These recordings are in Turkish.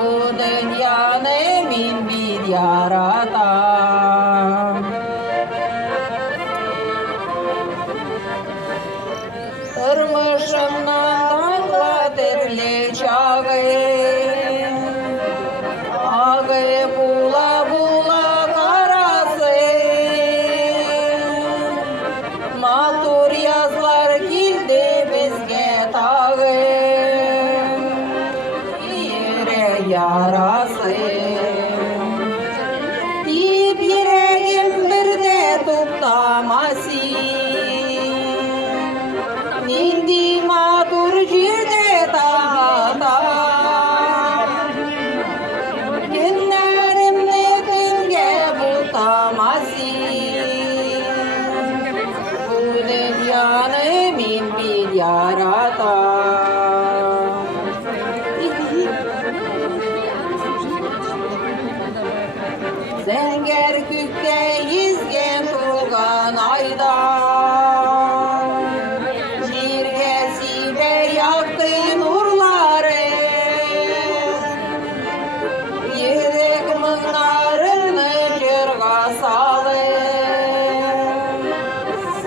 Bu dünyanı min bir yaratan. Irmışımdan dağladirli çağı, ağı bula bula karası. Matur yazlar kildi bizge tağı, yere yarası. Deyip yüreğim bir de tuttamasi. Nindi matur jirde tahta, günlerimni dinge butamasi. Bu dünyanı min bir yaratan. Zenger kükke yüzgen turgan ayda, jirgesiyle yaktı nurları. Yedek mınarını cırga salın,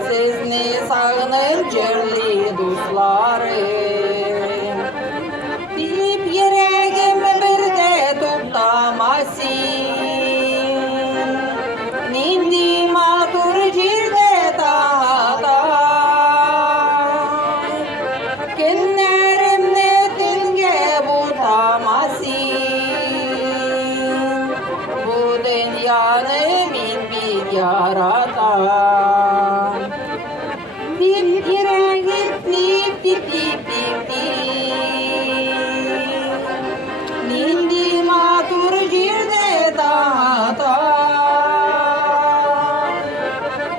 sizni sağınır cırlı dostları. Deyip yüreğim bir de tutamasin. Nindi matur jirde tahta, günlerimni dinge butamazsin. Bu dünyanı min bir yaratan. Dip yüreğim dip dip dip dip dip. Nindi matur jirde tahta,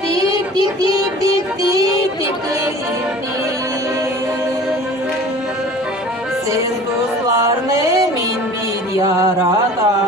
dip dip dip dip dip dip dip dip. Siz dostlarını min bir yaratan.